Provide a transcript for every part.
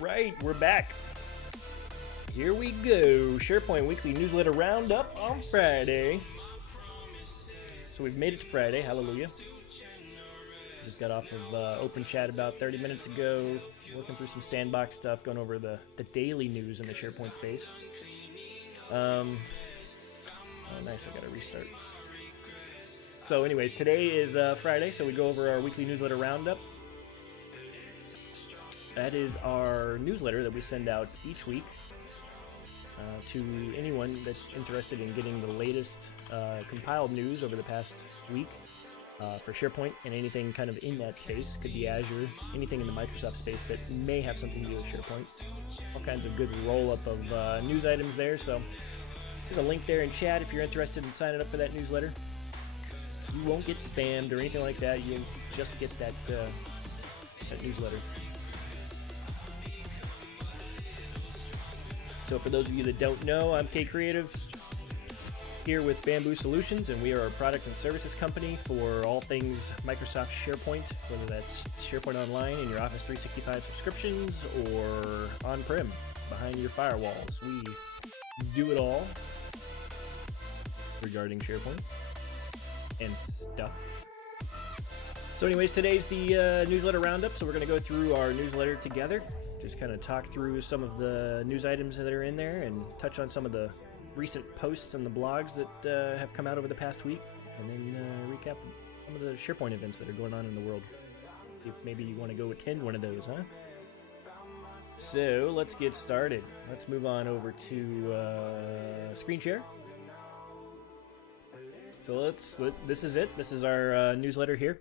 right, we're back. Here we go. SharePoint Weekly Newsletter Roundup on Friday. So we've made it to Friday. Hallelujah. Just got off of open chat about 30 minutes ago, working through some sandbox stuff, going over the daily news in the SharePoint space. Oh, nice. I got to restart. So anyways, today is Friday, so we go over our weekly newsletter roundup. That is our newsletter that we send out each week to anyone that's interested in getting the latest compiled news over the past week for SharePoint and anything kind of in that space. Could be Azure, anything in the Microsoft space that may have something to do with SharePoint. All kinds of good roll-up of news items there, so there's a link there in chat if you're interested in signing up for that newsletter. You won't get spammed or anything like that. You just get that newsletter. So for those of you that don't know, I'm K Creative here with Bamboo Solutions, and we are a product and services company for all things Microsoft SharePoint, whether that's SharePoint Online in your Office 365 subscriptions or on-prem behind your firewalls. We do it all regarding SharePoint and stuff. So anyways, today's the newsletter roundup, so we're going to go through our newsletter together. Just kind of talk through some of the news items that are in there and touch on some of the recent posts and the blogs that have come out over the past week, and then recap some of the SharePoint events that are going on in the world, if maybe you want to go attend one of those, huh? So let's get started. Let's move on over to screen share. So this is it. This is our newsletter here.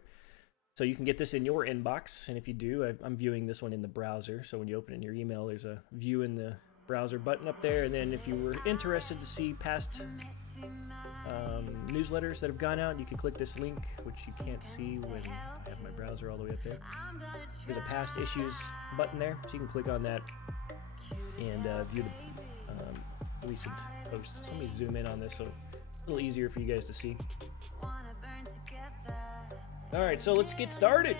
So you can get this in your inbox, and if you do, I'm viewing this one in the browser. So when you open it in your email, there's a view in the browser button up there. And then if you were interested to see past newsletters that have gone out, you can click this link, which you can't see when I have my browser all the way up there. There's a past issues button there, so you can click on that and view the recent posts. So let me zoom in on this so it's a little easier for you guys to see. Alright, so let's get started.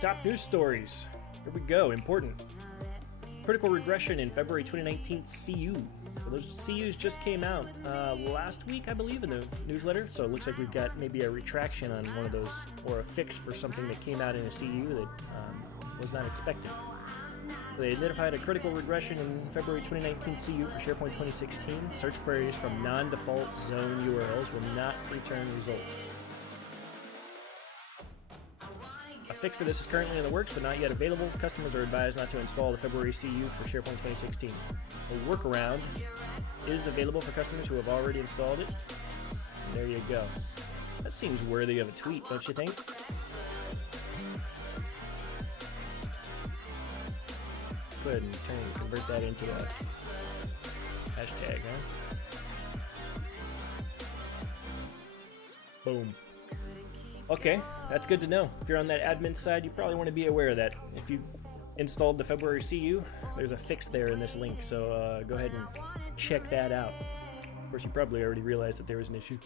Top news stories. Here we go. Important. Critical regression in February 2019 CU. So those CUs just came out last week, I believe, in the newsletter. So it looks like we've got maybe a retraction on one of those, or a fix for something that came out in a CU that was not expected. They identified a critical regression in February 2019 CU for SharePoint 2016. Search queries from non-default zone URLs will not return results. A fix for this is currently in the works, but not yet available. Customers are advised not to install the February CU for SharePoint 2016. A workaround is available for customers who have already installed it. And there you go. That seems worthy of a tweet, don't you think? Go ahead and convert that into a hashtag, huh? Boom. Okay, that's good to know. If you're on that admin side, you probably want to be aware of that. If you installed the February CU, there's a fix there in this link, so go ahead and check that out. Of course, you probably already realized that there was an issue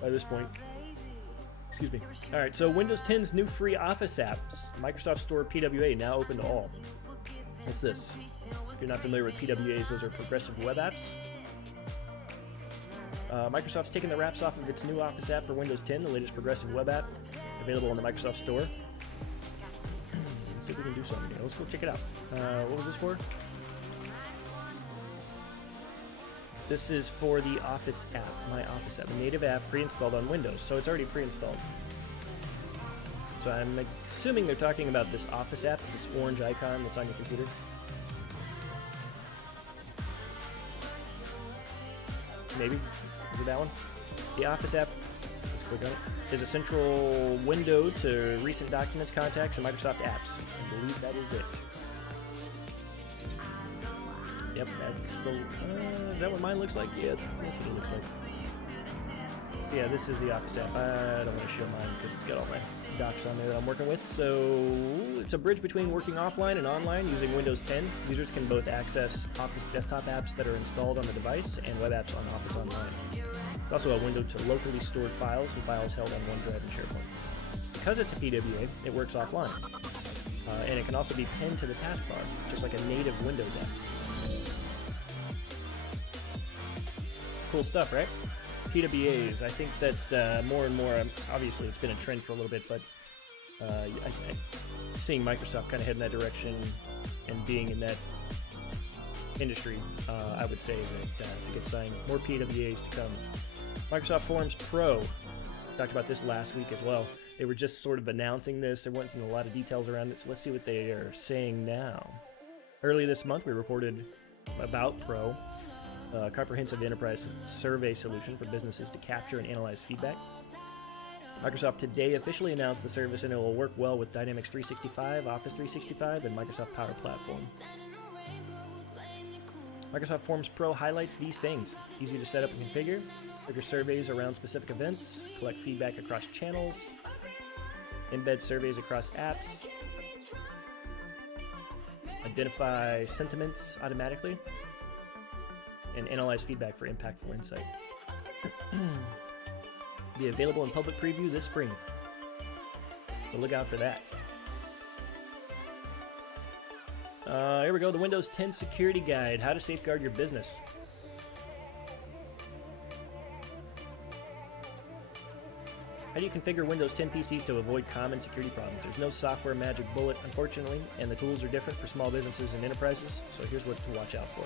by this point. Excuse me. Alright, so Windows 10's new free Office apps, Microsoft Store PWA, now open to all. What's this? If you're not familiar with PWAs, those are progressive web apps. Microsoft's taking the wraps off of its new Office app for Windows 10, the latest progressive web app, available on the Microsoft Store. Let's see if we can do something here. Let's go check it out. What was this for? This is for the Office app, My Office app, a native app pre-installed on Windows, so it's already pre-installed. So I'm assuming they're talking about this Office app, this orange icon that's on your computer. Maybe. Is it that one? The Office app, let's click on it, is a central window to recent documents, contacts, and Microsoft apps. I believe that is it. Yep, that's the... is that what mine looks like? Yeah, that's what it looks like. Yeah, this is the Office app. I don't want to show mine because it's got all my docs on there that I'm working with. So it's a bridge between working offline and online using Windows 10. Users can both access Office desktop apps that are installed on the device and web apps on Office Online. It's also a window to locally stored files and files held on OneDrive and SharePoint. Because it's a PWA, it works offline. and it can also be pinned to the taskbar, just like a native Windows app. Cool stuff, right? PWAs. I think that more and more, obviously it's been a trend for a little bit, but seeing Microsoft kind of head in that direction and being in that industry, I would say that it's a good sign. More PWAs to come. Microsoft Forms Pro. Talked about this last week as well. They were just sort of announcing this. There wasn't a lot of details around it, so let's see what they are saying now. Early this month, we reported about Pro, a comprehensive enterprise survey solution for businesses to capture and analyze feedback. Microsoft today officially announced the service, and it will work well with Dynamics 365, Office 365, and Microsoft Power Platform. Microsoft Forms Pro highlights these things. Easy to set up and configure, trigger surveys around specific events, collect feedback across channels, embed surveys across apps, identify sentiments automatically, and analyze feedback for impactful insight. Be available in public preview this spring, so look out for that. Here we go, the Windows 10 Security Guide, how to safeguard your business. How do you configure Windows 10 PCs to avoid common security problems? There's no software magic bullet, unfortunately, and the tools are different for small businesses and enterprises, so here's what to watch out for.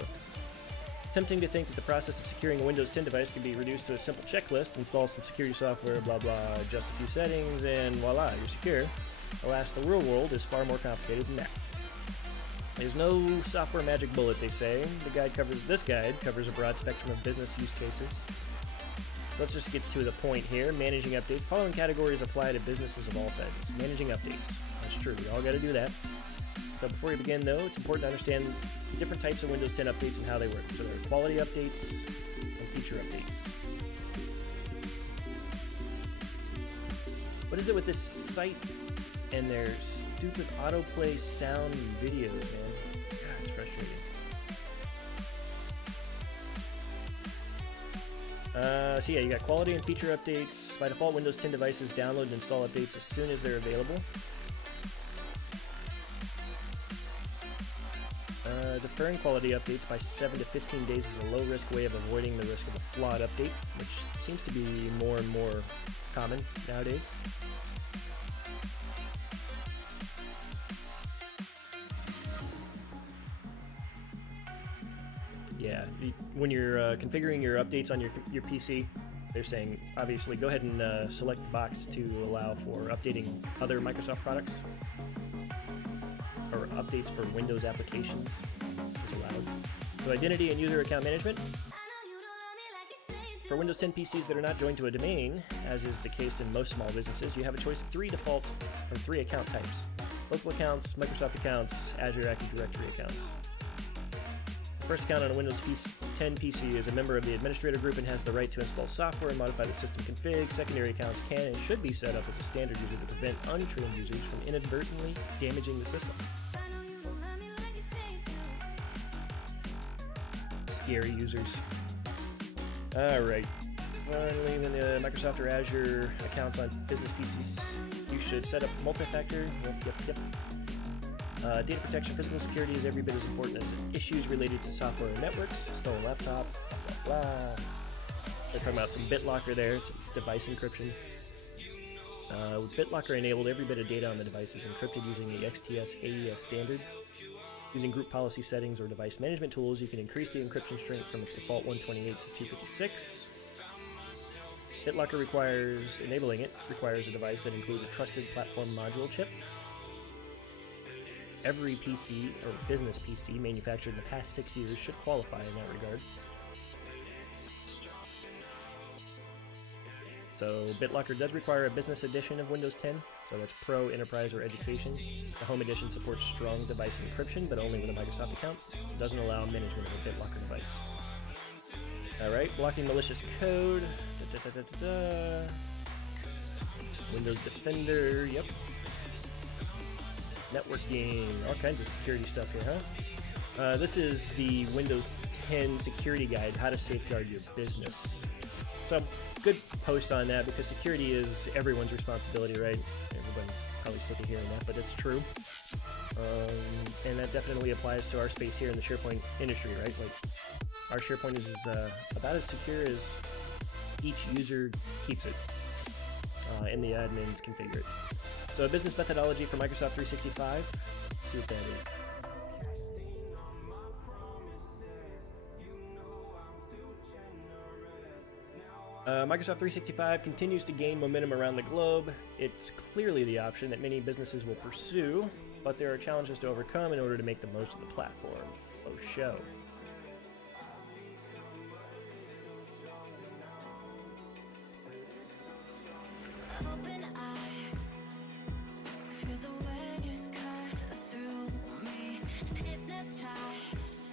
Tempting to think that the process of securing a Windows 10 device can be reduced to a simple checklist, install some security software, blah blah, adjust a few settings, and voila, you're secure. Alas, the real world is far more complicated than that. There's no software magic bullet, they say. This guide covers a broad spectrum of business use cases. Let's just get to the point here. Managing updates. Following categories apply to businesses of all sizes. Managing updates. That's true. We all got to do that. So before we begin, though, it's important to understand the different types of Windows 10 updates and how they work. So there are quality updates and feature updates. What is it with this site and their stupid autoplay sound videos, man? God, it's frustrating. So yeah, you got quality and feature updates. By default, Windows 10 devices download and install updates as soon as they're available. Deferring quality updates by 7 to 15 days is a low-risk way of avoiding the risk of a flawed update, which seems to be more and more common nowadays. Yeah, when you're configuring your updates on your PC, they're saying, obviously, go ahead and select the box to allow for updating other Microsoft products, or updates for Windows applications is allowed. So identity and user account management. For Windows 10 PCs that are not joined to a domain, as is the case in most small businesses, you have a choice of three account types. Local accounts, Microsoft accounts, Azure Active Directory accounts. First account on a Windows 10 PC is a member of the administrator group and has the right to install software and modify the system config. Secondary accounts can and should be set up as a standard user to prevent untrained users from inadvertently damaging the system. Scary users. Alright. Finally, the Microsoft or Azure accounts on business PCs, you should set up multi-factor. Yep. Data protection, physical security is every bit as important as issues related to software and networks. Stolen laptop, blah, blah, blah. They're talking about some BitLocker there. It's device encryption. BitLocker enabled every bit of data on the device is encrypted using the XTS AES standard. Using group policy settings or device management tools, you can increase the encryption strength from its default 128 to 256. BitLocker enabling it requires a device that includes a trusted platform module chip. Every PC or business PC manufactured in the past 6 years should qualify in that regard. So BitLocker does require a business edition of Windows 10, so that's Pro, Enterprise, or Education. The Home Edition supports strong device encryption, but only with a Microsoft account. It doesn't allow management of a BitLocker device. Alright, blocking malicious code. Windows Defender, yep. Networking, all kinds of security stuff here, huh? This is the Windows 10 Security Guide, how to safeguard your business. So, good post on that, because security is everyone's responsibility, right? Everybody's probably sick of hearing that, but it's true. And that definitely applies to our space here in the SharePoint industry, right? Like, our SharePoint is about as secure as each user keeps it, and the admins configure it. So a business methodology for Microsoft 365, let's see what that is. Microsoft 365 continues to gain momentum around the globe. It's clearly the option that many businesses will pursue, but there are challenges to overcome in order to make the most of the platform. Oh, show. Open eye, feel the waves cut through me, hypnotized.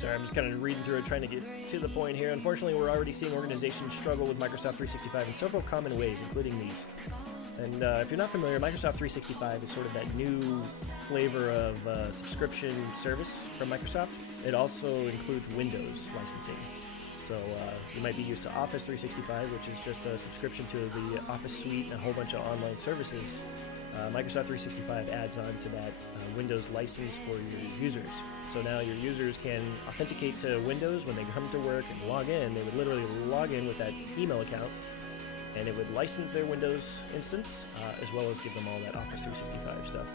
Sorry, I'm just kind of reading through it, trying to get to the point here. Unfortunately, we're already seeing organizations struggle with Microsoft 365 in several common ways, including these. And if you're not familiar, Microsoft 365 is sort of that new flavor of subscription service from Microsoft. It also includes Windows licensing. So you might be used to Office 365, which is just a subscription to the Office suite and a whole bunch of online services. Microsoft 365 adds on to that Windows license for your users. So now your users can authenticate to Windows when they come to work and log in. They would literally log in with that email account, and it would license their Windows instance, as well as give them all that Office 365 stuff.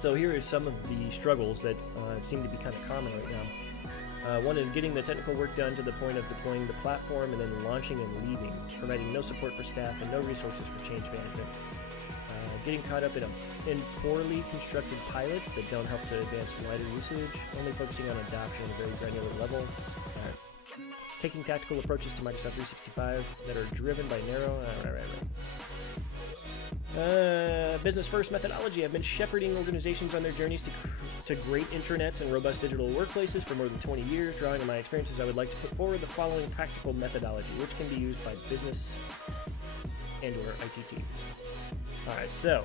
So here are some of the struggles that seem to be kind of common right now. One is getting the technical work done to the point of deploying the platform and then launching and leaving, providing no support for staff and no resources for change management. Getting caught up in poorly constructed pilots that don't help to advance wider usage, only focusing on adoption at a very granular level. Taking tactical approaches to Microsoft 365 that are driven by narrow... business first methodology. I've been shepherding organizations on their journeys to great intranets and robust digital workplaces for more than 20 years. Drawing on my experiences, I would like to put forward the following practical methodology, which can be used by business and or IT teams. Alright, so,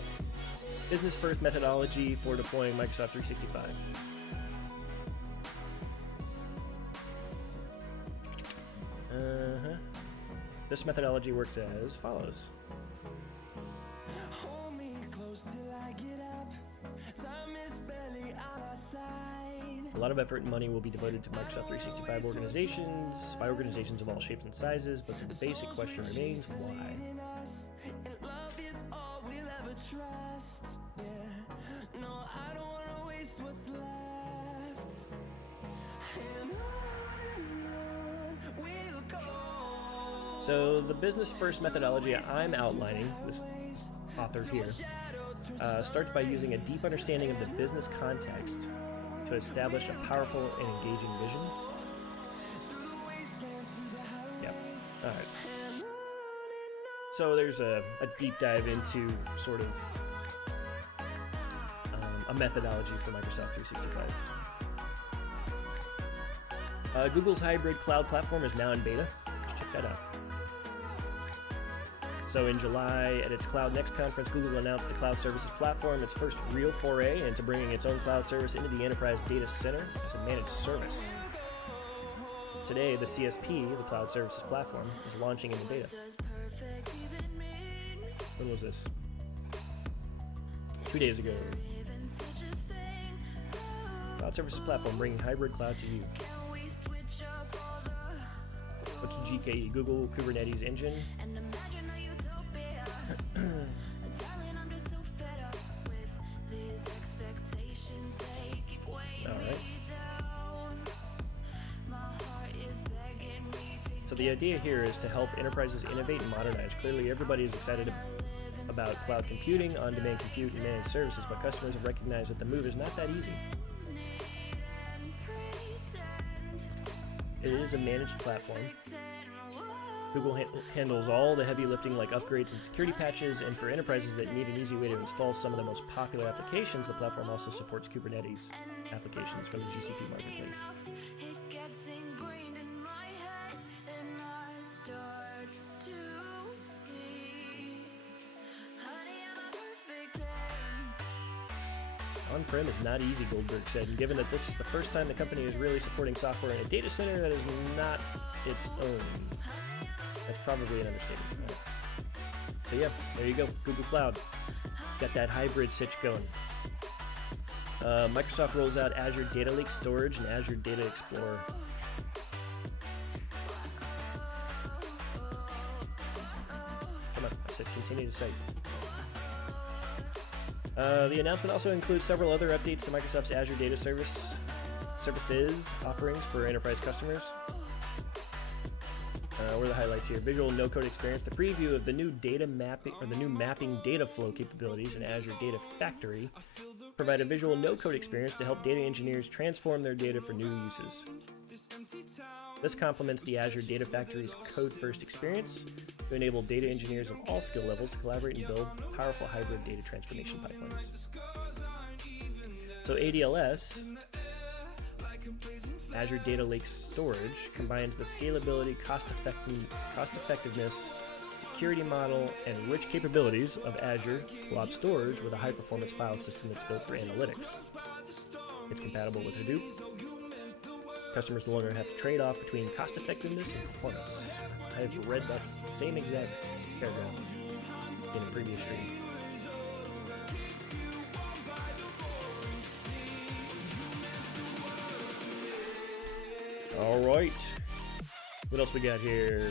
business first methodology for deploying Microsoft 365. This methodology works as follows. A lot of effort and money will be devoted to Microsoft 365 organizations, by organizations of all shapes and sizes, but the basic question remains, why? So the business first methodology I'm outlining, this author here, starts by using a deep understanding of the business context to establish a powerful and engaging vision. Yep. All right. So there's a deep dive into sort of a methodology for Microsoft 365. Google's hybrid cloud platform is now in beta. Let's check that out. So in July, at its Cloud Next conference, Google announced the Cloud Services Platform, its first real foray into bringing its own cloud service into the enterprise data center as a managed service. Today, the CSP, the Cloud Services Platform, is launching into beta. When was this? 2 days ago. Cloud Services Platform, bringing hybrid cloud to you. What's GKE? Google Kubernetes Engine. Alright. So the idea here is to help enterprises innovate and modernize. Clearly everybody is excited about cloud computing, on-demand compute, and managed services, but customers have recognized that the move is not that easy. It is a managed platform. Google handles all the heavy lifting like upgrades and security patches, and for enterprises that need an easy way to install some of the most popular applications, the platform also supports Kubernetes applications from the GCP marketplace. On-prem is not easy, Goldberg said, and given that this is the first time the company is really supporting software in a data center that is not its own, that's probably an understatement. Right. So yeah, there you go, Google Cloud. Got that hybrid sitch going. Microsoft rolls out Azure Data Lake Storage and Azure Data Explorer. Come on, I said continue to cite. The announcement also includes several other updates to Microsoft's Azure Data Services offerings for enterprise customers. What are the highlights here? Visual no-code experience, the preview of the new data mapping or the new mapping data flow capabilities in Azure Data Factory provide a visual no-code experience to help data engineers transform their data for new uses. This complements the Azure Data Factory's code-first experience to enable data engineers of all skill levels to collaborate and build powerful hybrid data transformation pipelines. So ADLS, Azure Data Lake Storage, combines the scalability, cost-effectiveness, security model, and rich capabilities of Azure Blob Storage with a high-performance file system that's built for analytics. It's compatible with Hadoop. Customers no longer have to trade off between cost-effectiveness and performance. I've read that same exact paragraph in a previous stream. Alright, what else we got here?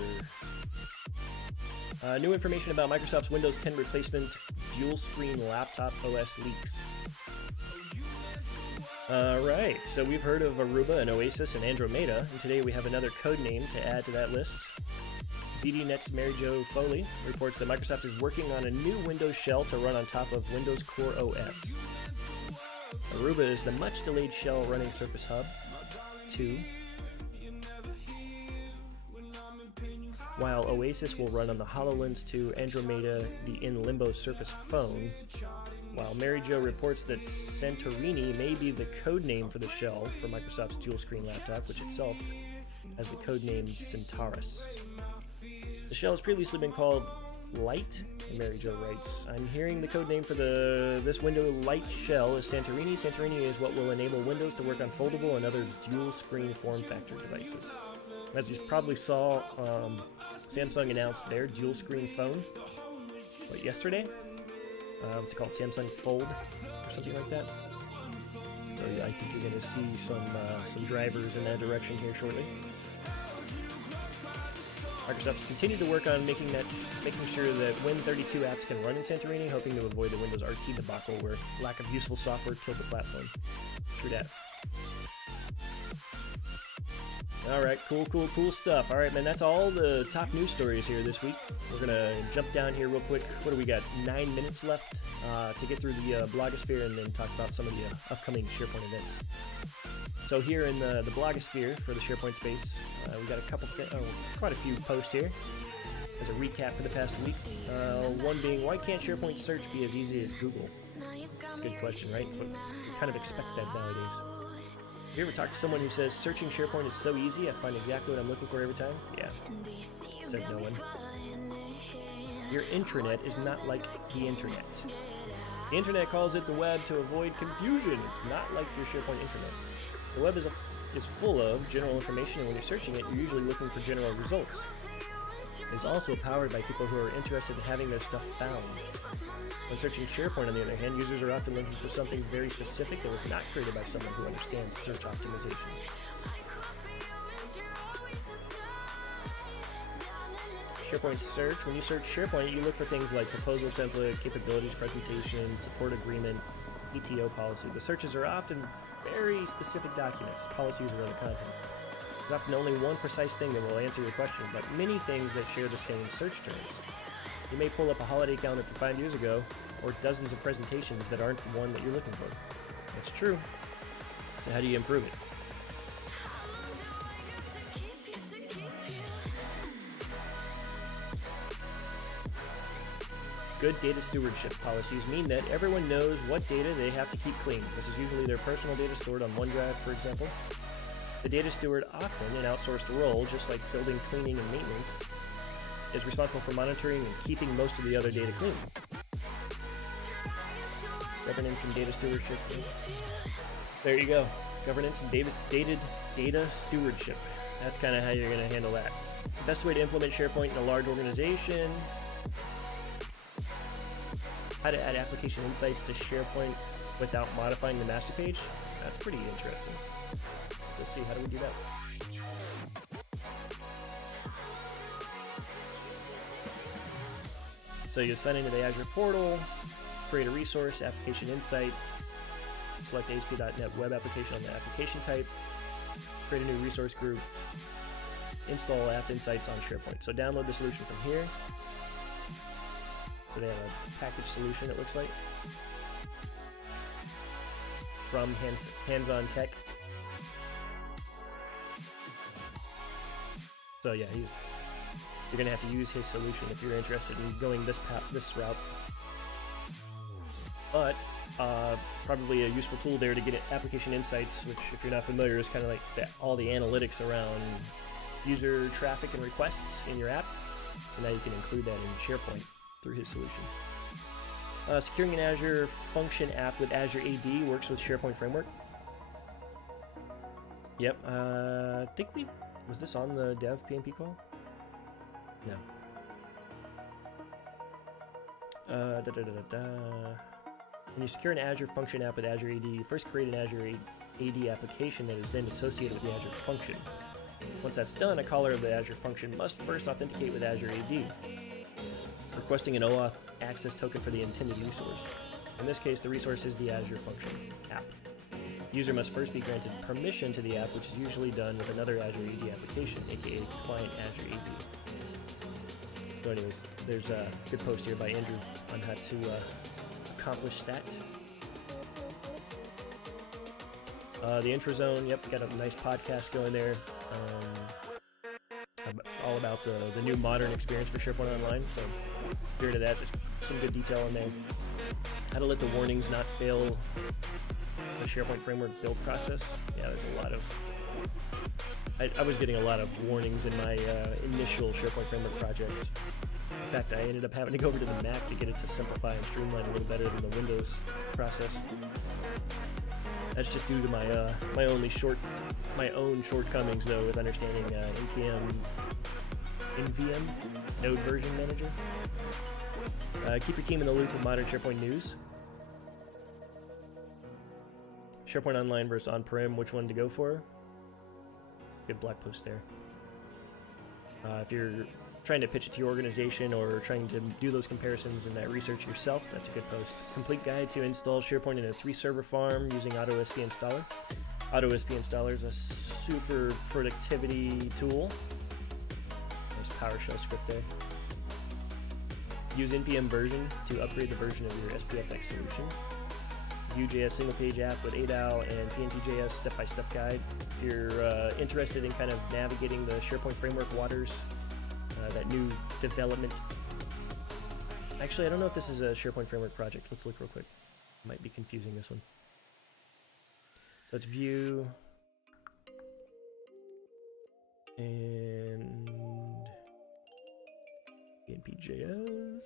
New information about Microsoft's Windows 10 replacement dual-screen laptop OS leaks. Alright, so we've heard of Aruba and Oasis and Andromeda, and today we have another code name to add to that list. ZDNet's Mary Jo Foley reports that Microsoft is working on a new Windows shell to run on top of Windows Core OS. Aruba is the much-delayed shell running Surface Hub 2, while Oasis will run on the HoloLens 2, Andromeda, the in limbo Surface Phone, while Mary Jo reports that Santorini may be the code name for the shell for Microsoft's dual-screen laptop, which itself has the code name Centaurus. The shell has previously been called Light, and Mary Jo writes, I'm hearing the code name for this Windows Light shell is Santorini. Santorini is what will enable Windows to work on foldable and other dual-screen form factor devices. As you probably saw, Samsung announced their dual-screen phone, yesterday? It's called Samsung Fold, or something like that. So I think you're going to see some drivers in that direction here shortly. Microsoft's continued to work on making sure that Win32 apps can run in Santorini, hoping to avoid the Windows RT debacle where lack of useful software killed the platform. True that. Alright, cool stuff. Alright, man, that's all the top news stories here this week. We're going to jump down here real quick. What do we got? 9 minutes left to get through the blogosphere and then talk about some of the upcoming SharePoint events. So here in the blogosphere for the SharePoint space, we got quite a few posts here as a recap for the past week. One being, why can't SharePoint search be as easy as Google? That's a good question, right? But you kind of expect that nowadays. Have you ever talked to someone who says, searching SharePoint is so easy, I find exactly what I'm looking for every time? Yeah, said no one. Your intranet is not like the internet. The internet calls it the web to avoid confusion. It's not like your SharePoint internet. The web is full of general information, and when you're searching it, you're usually looking for general results. It's also powered by people who are interested in having their stuff found. When searching SharePoint, on the other hand, users are often looking for something very specific that was not created by someone who understands search optimization. SharePoint search. When you search SharePoint, you look for things like proposal template, capabilities presentation, support agreement, PTO policy. The searches are often very specific documents, policies, or other content. There's often only one precise thing that will answer your question, but many things that share the same search terms. You may pull up a holiday calendar from 5 years ago, or dozens of presentations that aren't the one that you're looking for. That's true. So how do you improve it? Good data stewardship policies mean that everyone knows what data they have to keep clean. This is usually their personal data stored on OneDrive, for example. The data steward, often an outsourced role, just like building, cleaning, and maintenance, is responsible for monitoring and keeping most of the other data clean. Governance and data stewardship. There you go. Governance and data stewardship. That's kind of how you're going to handle that. Best way to implement SharePoint in a large organization. How to add application insights to SharePoint without modifying the master page. That's pretty interesting. Let's see, how do we do that? So you sign into the Azure portal, create a resource, application insight, select ASP.NET web application on the application type, create a new resource group, install app insights on SharePoint. So download the solution from here. So they have a package solution, it looks like, from Hands-On Tech. So yeah, you're gonna have to use his solution if you're interested in going this route. But probably a useful tool there to get application insights, which, if you're not familiar, is kind of like all the analytics around user traffic and requests in your app. So now you can include that in SharePoint through his solution. Securing an Azure Function app with Azure AD works with SharePoint Framework. Yep, I think was this on the dev PnP call? No. When you secure an Azure Function app with Azure AD, you first create an Azure AD application that is then associated with the Azure Function. Once that's done, a caller of the Azure Function must first authenticate with Azure AD, requesting an OAuth access token for the intended resource. In this case, the resource is the Azure Function app. The user must first be granted permission to the app, which is usually done with another Azure AD application, aka client Azure AD. So anyways, there's a good post here by Andrew on how to accomplish that. The intro zone, yep, got a nice podcast going there. All about the new modern experience for SharePoint Online. So if you're into that, there's some good detail in there. How to let the warnings not fail the SharePoint Framework build process. Yeah, there's a lot of... I was getting a lot of warnings in my initial SharePoint Framework projects. In fact, I ended up having to go over to the Mac to get it to simplify and streamline a little better than the Windows process. That's just due to my own shortcomings, though, with understanding NVM, Node Version Manager. Keep your team in the loop with modern SharePoint news. SharePoint Online versus on-prem, which one to go for? Good blog post there. If you're trying to pitch it to your organization or trying to do those comparisons and that research yourself, that's a good post. Complete guide to install SharePoint in a 3-server farm using AutoSP Installer. AutoSP Installer is a super productivity tool. Nice PowerShell script there. Use npm version to upgrade the version of your SPFX solution. Vue.js single-page app with ADAL and PnP.js step-by-step guide. If you're interested in kind of navigating the SharePoint Framework waters, that new development. Actually, I don't know if this is a SharePoint Framework project. Let's look real quick. Might be confusing, this one. So it's Vue and PnP.js.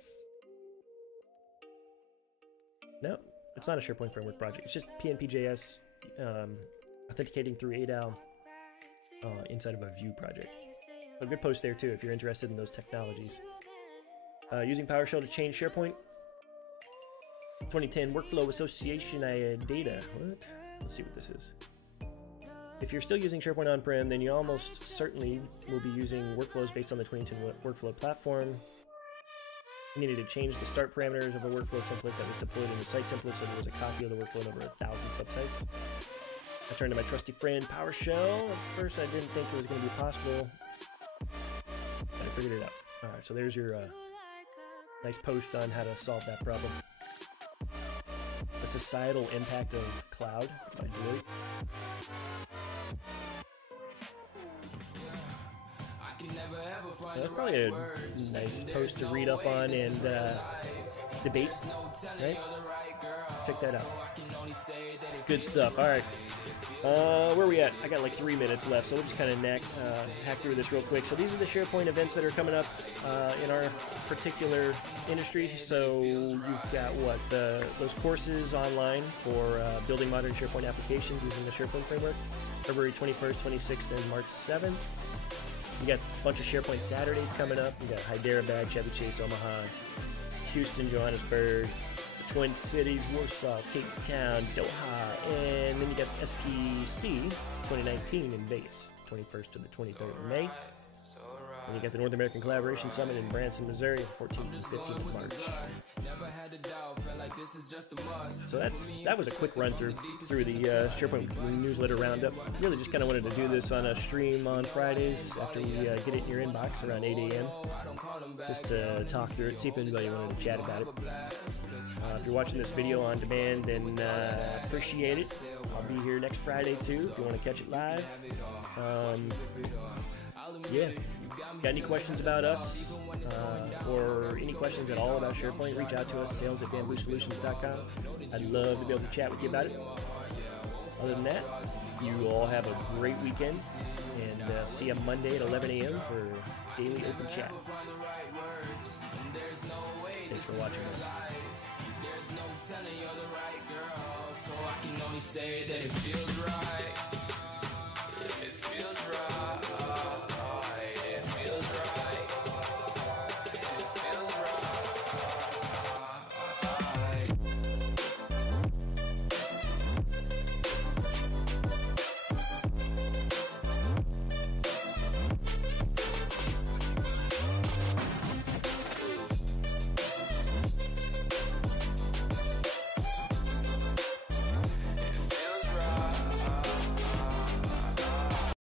No, it's not a SharePoint Framework project. It's just PnP.js authenticating through ADAL inside of a Vue project. A good post there too if you're interested in those technologies. Using PowerShell to change SharePoint. 2010 Workflow Association data. What? Let's see what this is. If you're still using SharePoint on-prem, then you almost certainly will be using workflows based on the 2010 workflow platform. You needed to change the start parameters of a workflow template that was deployed in the site template, so there was a copy of the workflow in over 1,000 subsites. I turned to my trusty friend PowerShell. At first I didn't think it was going to be possible, but I figured it out. Alright, so there's your nice post on how to solve that problem. The Societal Impact of Cloud by Deloitte. That's probably a nice post to read up on and debate, right? Check that out. Good stuff. All right. Where are we at? I got like 3 minutes left, so we'll just kind of hack through this real quick. So these are the SharePoint events that are coming up in our particular industry. So you've got what? Those courses online for building modern SharePoint applications using the SharePoint framework. February 21st, 26th, and March 7th. You got a bunch of SharePoint Saturdays coming up. You got Hyderabad, Chevy Chase, Omaha, Houston, Johannesburg, Twin Cities, Warsaw, Cape Town, Doha, and then you got SPC 2019 in Vegas, 21st to the 23rd of May. And you got the North American Collaboration Summit in Branson, Missouri, 14th and 15th of March. So that was a quick run through the SharePoint newsletter roundup. Really just kind of wanted to do this on a stream on Fridays after we get it in your inbox around 8 a.m. Just to talk through it, see if anybody wanted to chat about it. If you're watching this video on demand, then appreciate it. I'll be here next Friday too if you want to catch it live. Yeah. Got any questions about us or any questions at all about SharePoint, reach out to us, sales@bamboosolutions.com. I'd love to be able to chat with you about it. Other than that, you all have a great weekend, and see you Monday at 11 a.m. for Daily Open Chat. Thanks for watching, guys. There's no telling you're the right girl, so I can only say that it feels right.